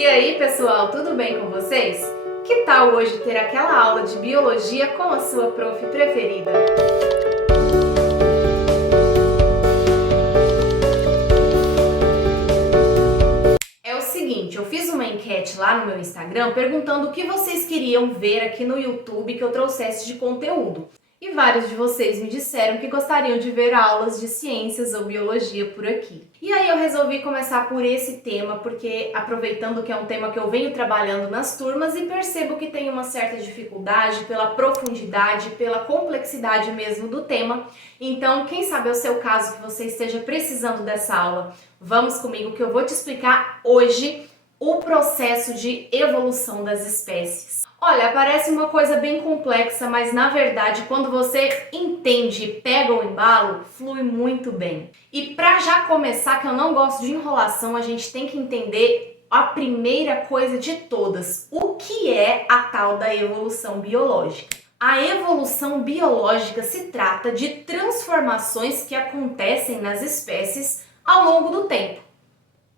E aí, pessoal, tudo bem com vocês? Que tal hoje ter aquela aula de biologia com a sua prof preferida? É o seguinte, eu fiz uma enquete lá no meu Instagram perguntando o que vocês queriam ver aqui no YouTube que eu trouxesse de conteúdo. E vários de vocês me disseram que gostariam de ver aulas de ciências ou biologia por aqui. E aí eu resolvi começar por esse tema, porque aproveitando que é um tema que eu venho trabalhando nas turmas e percebo que tem uma certa dificuldade pela profundidade, pela complexidade mesmo do tema. Então, quem sabe é o seu caso que você esteja precisando dessa aula. Vamos comigo que eu vou te explicar hoje o processo de evolução das espécies. Olha, parece uma coisa bem complexa, mas na verdade, quando você entende e pega o embalo, flui muito bem. E para já começar, que eu não gosto de enrolação, a gente tem que entender a primeira coisa de todas. O que é a tal da evolução biológica? A evolução biológica se trata de transformações que acontecem nas espécies ao longo do tempo.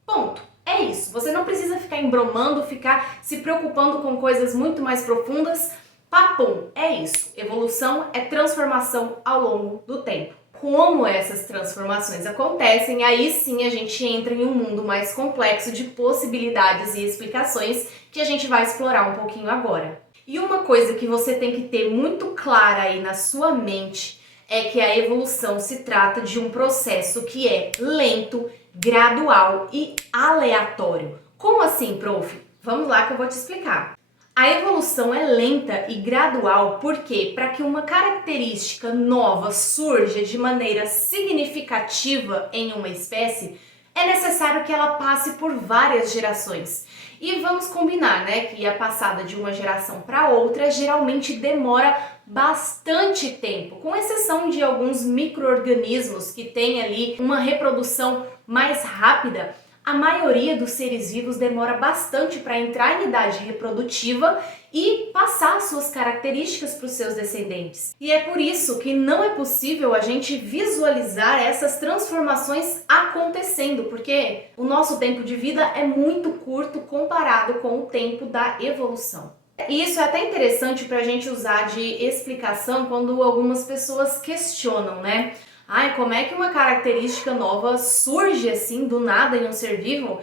Ponto. É isso, você não precisa ficar embromando, ficar se preocupando com coisas muito mais profundas. Papum, é isso. Evolução é transformação ao longo do tempo. Como essas transformações acontecem, aí sim a gente entra em um mundo mais complexo de possibilidades e explicações que a gente vai explorar um pouquinho agora. E uma coisa que você tem que ter muito clara aí na sua mente é que a evolução se trata de um processo que é lento, gradual e aleatório. Como assim, prof? Vamos lá que eu vou te explicar. A evolução é lenta e gradual porque para que uma característica nova surja de maneira significativa em uma espécie, é necessário que ela passe por várias gerações. E vamos combinar, né, que a passada de uma geração para outra geralmente demora bastante tempo, com exceção de alguns micro-organismos que têm ali uma reprodução mais rápida. A maioria dos seres vivos demora bastante para entrar em idade reprodutiva e passar suas características para os seus descendentes. E é por isso que não é possível a gente visualizar essas transformações acontecendo, porque o nosso tempo de vida é muito curto comparado com o tempo da evolução. E isso é até interessante para a gente usar de explicação quando algumas pessoas questionam, né? Ai, como é que uma característica nova surge assim do nada em um ser vivo?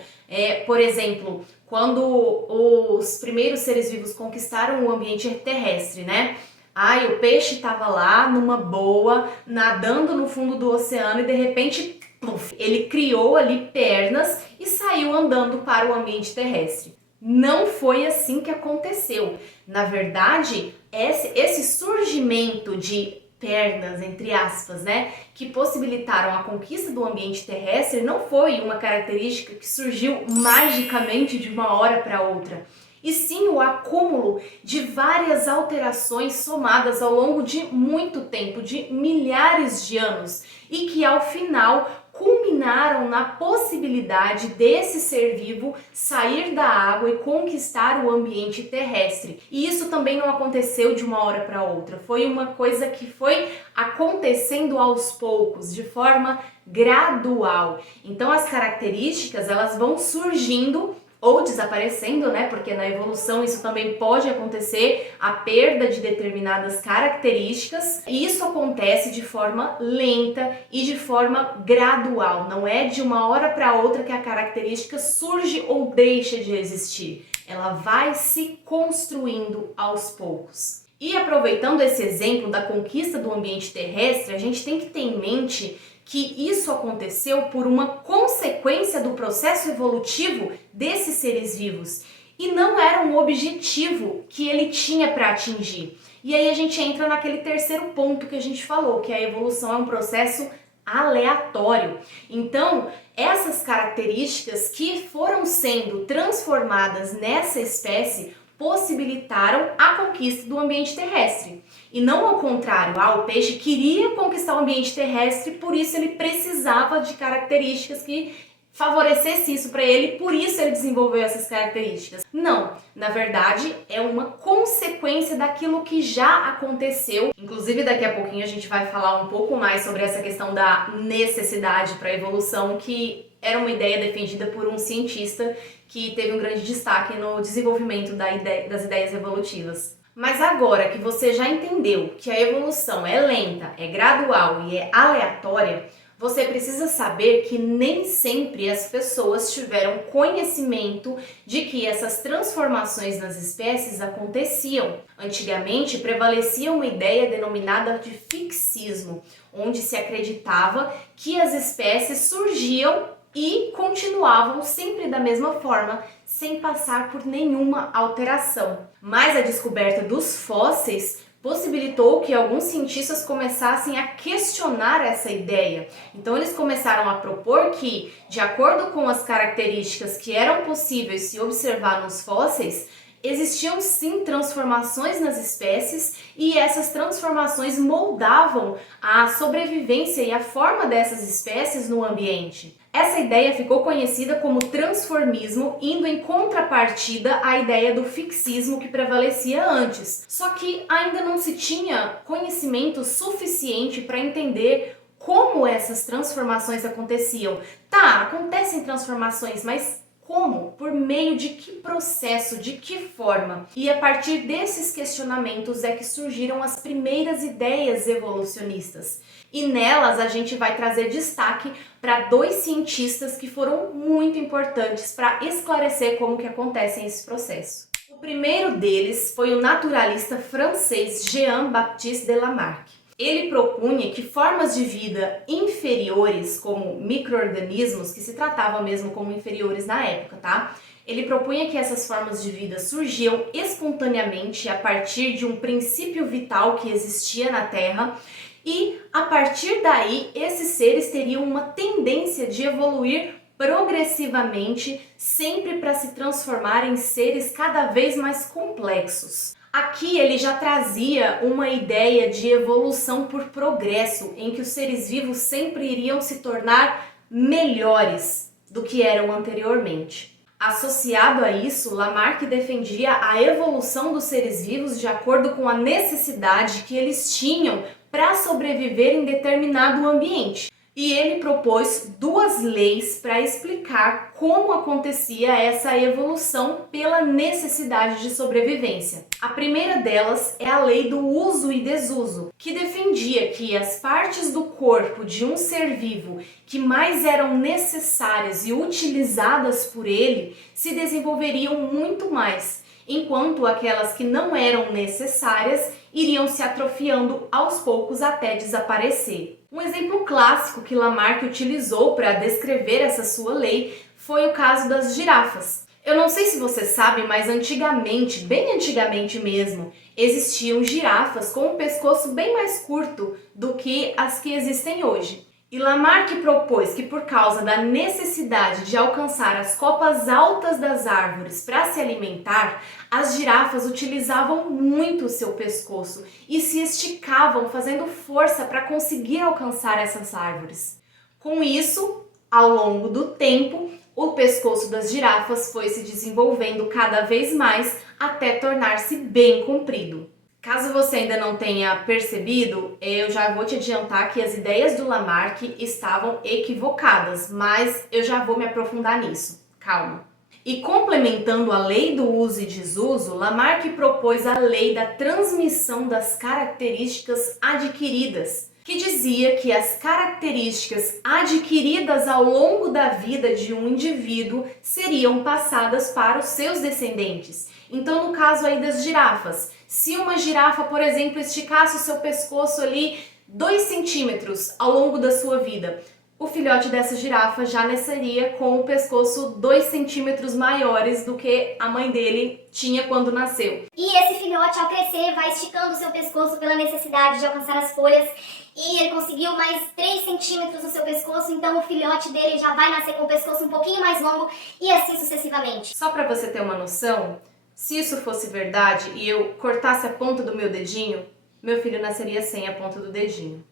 Por exemplo, quando os primeiros seres vivos conquistaram o ambiente terrestre, né? Ai, o peixe estava lá numa boa, nadando no fundo do oceano e de repente, puff, ele criou ali pernas e saiu andando para o ambiente terrestre. Não foi assim que aconteceu. Na verdade, esse surgimento de pernas, entre aspas, né, que possibilitaram a conquista do ambiente terrestre não foi uma característica que surgiu magicamente de uma hora para outra, e sim o acúmulo de várias alterações somadas ao longo de muito tempo, de milhares de anos, e que ao final culminaram na possibilidade desse ser vivo sair da água e conquistar o ambiente terrestre. E isso também não aconteceu de uma hora para outra, foi uma coisa que foi acontecendo aos poucos, de forma gradual. Então as características, elas vão surgindo ou desaparecendo, né? Porque na evolução isso também pode acontecer, a perda de determinadas características, e isso acontece de forma lenta e de forma gradual, não é de uma hora para outra que a característica surge ou deixa de existir, ela vai se construindo aos poucos. E aproveitando esse exemplo da conquista do ambiente terrestre, a gente tem que ter em mente que isso aconteceu por uma consequência do processo evolutivo desses seres vivos e não era um objetivo que ele tinha para atingir. E aí a gente entra naquele terceiro ponto que a gente falou, que a evolução é um processo aleatório. Então, essas características que foram sendo transformadas nessa espécie possibilitaram a conquista do ambiente terrestre. E não ao contrário, o peixe queria conquistar o ambiente terrestre, por isso ele precisava de características que favorecesse isso para ele, por isso ele desenvolveu essas características. Não, na verdade é uma consequência daquilo que já aconteceu. Inclusive daqui a pouquinho a gente vai falar um pouco mais sobre essa questão da necessidade para a evolução, que era uma ideia defendida por um cientista que teve um grande destaque no desenvolvimento das ideias evolutivas. Mas agora que você já entendeu que a evolução é lenta, é gradual e é aleatória, você precisa saber que nem sempre as pessoas tiveram conhecimento de que essas transformações nas espécies aconteciam. Antigamente prevalecia uma ideia denominada de fixismo, onde se acreditava que as espécies surgiam e continuavam sempre da mesma forma, sem passar por nenhuma alteração. Mas a descoberta dos fósseis possibilitou que alguns cientistas começassem a questionar essa ideia. Então eles começaram a propor que, de acordo com as características que eram possíveis se observar nos fósseis, existiam sim transformações nas espécies e essas transformações moldavam a sobrevivência e a forma dessas espécies no ambiente. Essa ideia ficou conhecida como transformismo, indo em contrapartida à ideia do fixismo que prevalecia antes. Só que ainda não se tinha conhecimento suficiente para entender como essas transformações aconteciam. Tá, acontecem transformações, mas como? Por meio de que processo? De que forma? E a partir desses questionamentos é que surgiram as primeiras ideias evolucionistas. E nelas a gente vai trazer destaque para dois cientistas que foram muito importantes para esclarecer como que acontece esse processo. O primeiro deles foi o naturalista francês Jean-Baptiste de Lamarck. Ele propunha que formas de vida inferiores, como micro-organismos, que se tratavam mesmo como inferiores na época, tá? Ele propunha que essas formas de vida surgiam espontaneamente a partir de um princípio vital que existia na Terra e, a partir daí, esses seres teriam uma tendência de evoluir progressivamente, sempre para se transformar em seres cada vez mais complexos. Aqui ele já trazia uma ideia de evolução por progresso, em que os seres vivos sempre iriam se tornar melhores do que eram anteriormente. Associado a isso, Lamarck defendia a evolução dos seres vivos de acordo com a necessidade que eles tinham para sobreviver em determinado ambiente. E ele propôs duas leis para explicar como acontecia essa evolução pela necessidade de sobrevivência. A primeira delas é a lei do uso e desuso, que defendia que as partes do corpo de um ser vivo que mais eram necessárias e utilizadas por ele se desenvolveriam muito mais, enquanto aquelas que não eram necessárias iriam se atrofiando aos poucos até desaparecer. Um exemplo clássico que Lamarck utilizou para descrever essa sua lei foi o caso das girafas. Eu não sei se você sabe, mas antigamente, bem antigamente mesmo, existiam girafas com um pescoço bem mais curto do que as que existem hoje. E Lamarck propôs que, por causa da necessidade de alcançar as copas altas das árvores para se alimentar, as girafas utilizavam muito o seu pescoço e se esticavam, fazendo força para conseguir alcançar essas árvores. Com isso, ao longo do tempo, o pescoço das girafas foi se desenvolvendo cada vez mais até tornar-se bem comprido. Caso você ainda não tenha percebido, eu já vou te adiantar que as ideias do Lamarck estavam equivocadas, mas eu já vou me aprofundar nisso. Calma. E complementando a lei do uso e desuso, Lamarck propôs a lei da transmissão das características adquiridas, que dizia que as características adquiridas ao longo da vida de um indivíduo seriam passadas para os seus descendentes. Então, no caso aí das girafas, se uma girafa, por exemplo, esticasse o seu pescoço ali 2 centímetros ao longo da sua vida, o filhote dessa girafa já nasceria com o pescoço 2 centímetros maiores do que a mãe dele tinha quando nasceu. E esse filhote, ao crescer, vai esticando o seu pescoço pela necessidade de alcançar as folhas, e ele conseguiu mais 3 centímetros no seu pescoço, então o filhote dele já vai nascer com o pescoço um pouquinho mais longo, e assim sucessivamente. Só para você ter uma noção, se isso fosse verdade e eu cortasse a ponta do meu dedinho, meu filho nasceria sem a ponta do dedinho.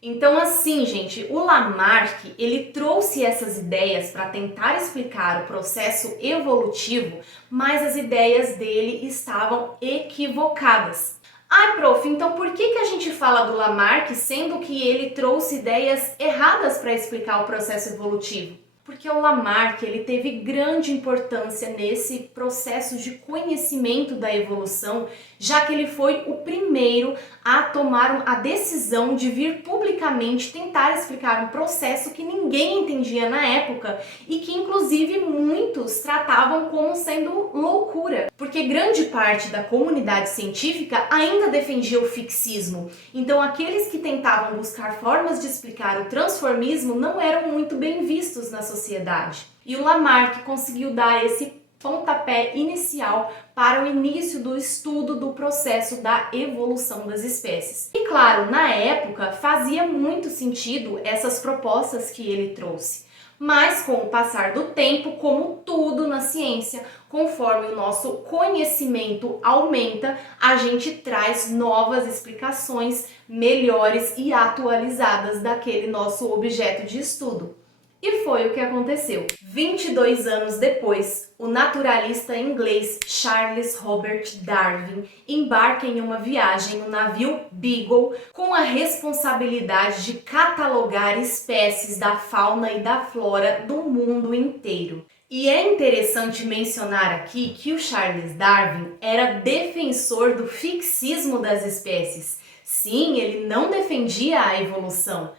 Então assim, gente, o Lamarck, ele trouxe essas ideias para tentar explicar o processo evolutivo, mas as ideias dele estavam equivocadas. Ah, prof, então por que a gente fala do Lamarck sendo que ele trouxe ideias erradas para explicar o processo evolutivo? Porque o Lamarck ele teve grande importância nesse processo de conhecimento da evolução, já que ele foi o primeiro a tomar a decisão de vir publicamente tentar explicar um processo que ninguém entendia na época e que inclusive muitos tratavam como sendo loucura, porque grande parte da comunidade científica ainda defendia o fixismo. Então aqueles que tentavam buscar formas de explicar o transformismo não eram muito bem vistos na sociedade. E o Lamarck conseguiu dar esse pontapé inicial para o início do estudo do processo da evolução das espécies. E claro, na época fazia muito sentido essas propostas que ele trouxe. Mas com o passar do tempo, como tudo na ciência, conforme o nosso conhecimento aumenta, a gente traz novas explicações melhores e atualizadas daquele nosso objeto de estudo. E foi o que aconteceu. 22 anos depois, o naturalista inglês Charles Robert Darwin embarca em uma viagem no navio Beagle com a responsabilidade de catalogar espécies da fauna e da flora do mundo inteiro. E é interessante mencionar aqui que o Charles Darwin era defensor do fixismo das espécies. Sim, ele não defendia a evolução.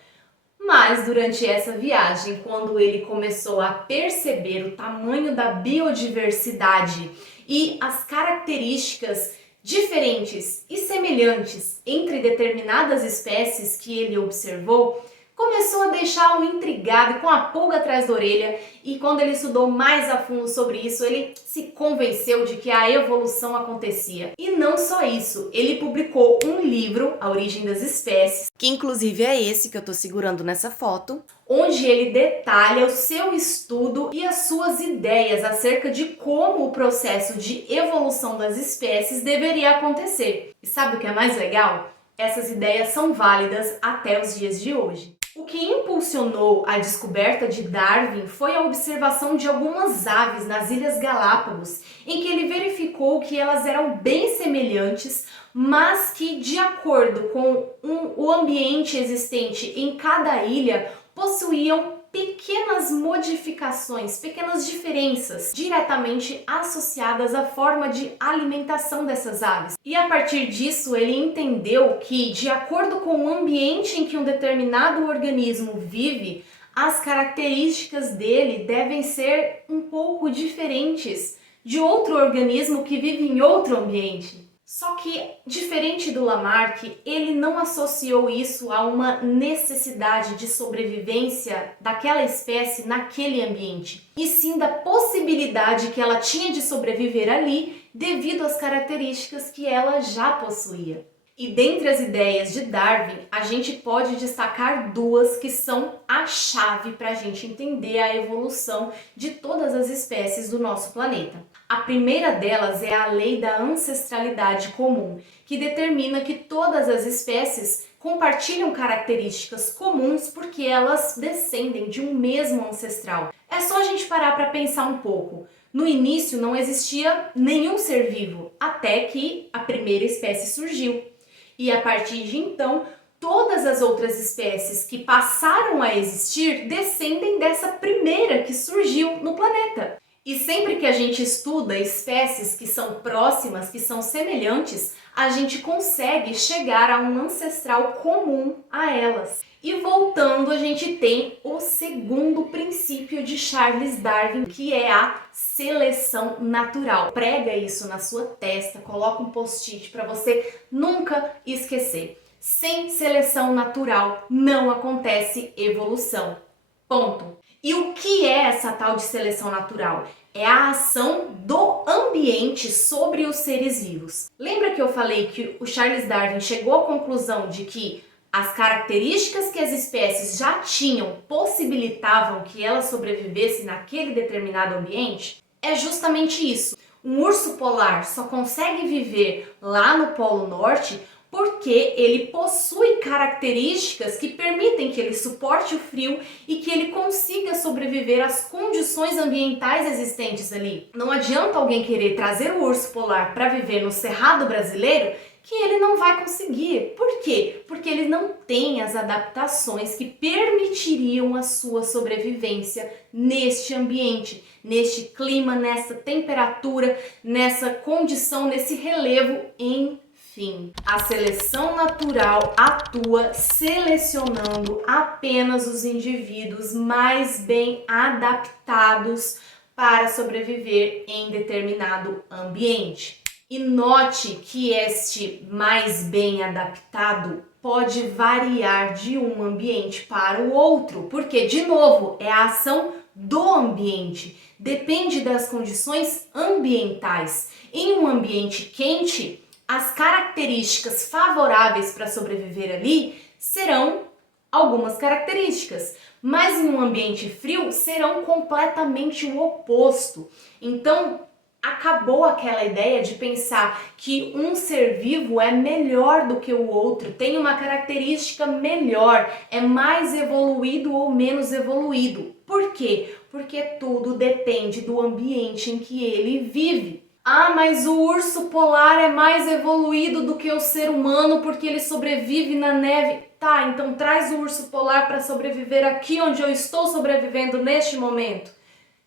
Mas durante essa viagem, quando ele começou a perceber o tamanho da biodiversidade e as características diferentes e semelhantes entre determinadas espécies que ele observou, começou a deixá-lo intrigado e com a pulga atrás da orelha, e quando ele estudou mais a fundo sobre isso, ele se convenceu de que a evolução acontecia. E não só isso, ele publicou um livro, A Origem das Espécies, que inclusive é esse que eu tô segurando nessa foto, onde ele detalha o seu estudo e as suas ideias acerca de como o processo de evolução das espécies deveria acontecer. E sabe o que é mais legal? Essas ideias são válidas até os dias de hoje. O que impulsionou a descoberta de Darwin foi a observação de algumas aves nas Ilhas Galápagos, em que ele verificou que elas eram bem semelhantes, mas que, de acordo com o ambiente existente em cada ilha, possuíam pequenas modificações, pequenas diferenças diretamente associadas à forma de alimentação dessas aves. E a partir disso, ele entendeu que, de acordo com o ambiente em que um determinado organismo vive, as características dele devem ser um pouco diferentes de outro organismo que vive em outro ambiente. Só que, diferente do Lamarck, ele não associou isso a uma necessidade de sobrevivência daquela espécie naquele ambiente, e sim da possibilidade que ela tinha de sobreviver ali devido às características que ela já possuía. E dentre as ideias de Darwin, a gente pode destacar duas que são a chave para a gente entender a evolução de todas as espécies do nosso planeta. A primeira delas é a lei da ancestralidade comum, que determina que todas as espécies compartilham características comuns porque elas descendem de um mesmo ancestral. É só a gente parar para pensar um pouco. No início não existia nenhum ser vivo, até que a primeira espécie surgiu. E a partir de então, todas as outras espécies que passaram a existir descendem dessa primeira que surgiu no planeta. E sempre que a gente estuda espécies que são próximas, que são semelhantes, a gente consegue chegar a um ancestral comum a elas. E voltando, a gente tem o segundo princípio de Charles Darwin, que é a seleção natural. Prega isso na sua testa, coloca um post-it para você nunca esquecer. Sem seleção natural não acontece evolução. Ponto. E o que é essa tal de seleção natural? É a ação do ambiente sobre os seres vivos. Lembra que eu falei que o Charles Darwin chegou à conclusão de que as características que as espécies já tinham possibilitavam que elas sobrevivessem naquele determinado ambiente? É justamente isso. Um urso polar só consegue viver lá no Polo Norte porque ele possui características que permitem que ele suporte o frio e que ele consiga sobreviver às condições ambientais existentes ali. Não adianta alguém querer trazer o urso polar para viver no Cerrado brasileiro que ele não vai conseguir. Por quê? Porque ele não tem as adaptações que permitiriam a sua sobrevivência neste ambiente, neste clima, nessa temperatura, nessa condição, nesse relevo, enfim. A seleção natural atua selecionando apenas os indivíduos mais bem adaptados para sobreviver em determinado ambiente. E note que este mais bem adaptado pode variar de um ambiente para o outro, porque, de novo, é a ação do ambiente, depende das condições ambientais. Em um ambiente quente, as características favoráveis para sobreviver ali serão algumas características, mas em um ambiente frio serão completamente o oposto. Então, acabou aquela ideia de pensar que um ser vivo é melhor do que o outro, tem uma característica melhor, é mais evoluído ou menos evoluído. Por quê? Porque tudo depende do ambiente em que ele vive. Ah, mas o urso polar é mais evoluído do que o ser humano porque ele sobrevive na neve. Tá, então traz o urso polar para sobreviver aqui onde eu estou sobrevivendo neste momento.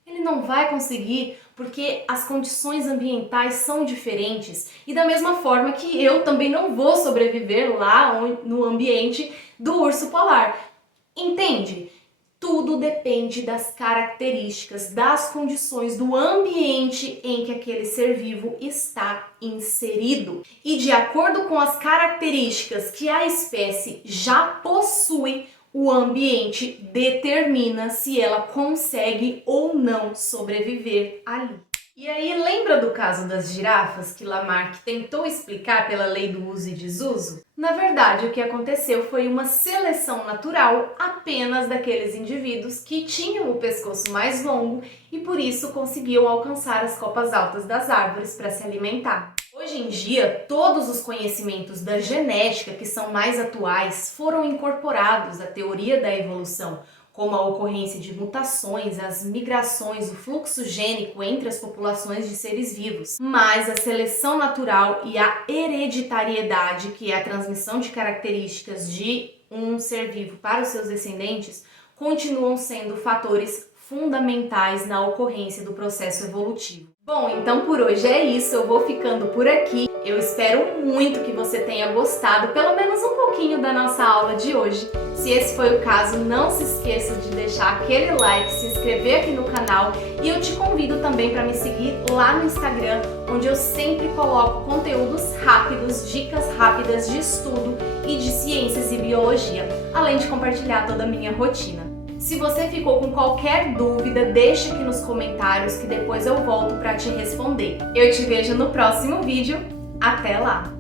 Ele não vai conseguir porque as condições ambientais são diferentes e da mesma forma que eu também não vou sobreviver lá no ambiente do urso polar. Entende? Tudo depende das características, das condições do ambiente em que aquele ser vivo está inserido. E de acordo com as características que a espécie já possui, o ambiente determina se ela consegue ou não sobreviver ali. E aí, lembra do caso das girafas que Lamarck tentou explicar pela lei do uso e desuso? Na verdade, o que aconteceu foi uma seleção natural apenas daqueles indivíduos que tinham o pescoço mais longo e por isso conseguiam alcançar as copas altas das árvores para se alimentar. Hoje em dia, todos os conhecimentos da genética que são mais atuais foram incorporados à teoria da evolução, como a ocorrência de mutações, as migrações, o fluxo gênico entre as populações de seres vivos. Mas a seleção natural e a hereditariedade, que é a transmissão de características de um ser vivo para os seus descendentes, continuam sendo fatores fundamentais na ocorrência do processo evolutivo. Bom, então por hoje é isso, eu vou ficando por aqui. Eu espero muito que você tenha gostado, pelo menos um pouquinho da nossa aula de hoje. Se esse foi o caso, não se esqueça de deixar aquele like, se inscrever aqui no canal e eu te convido também para me seguir lá no Instagram, onde eu sempre coloco conteúdos rápidos, dicas rápidas de estudo e de ciências e biologia, além de compartilhar toda a minha rotina. Se você ficou com qualquer dúvida, deixa aqui nos comentários que depois eu volto para te responder. Eu te vejo no próximo vídeo. Até lá!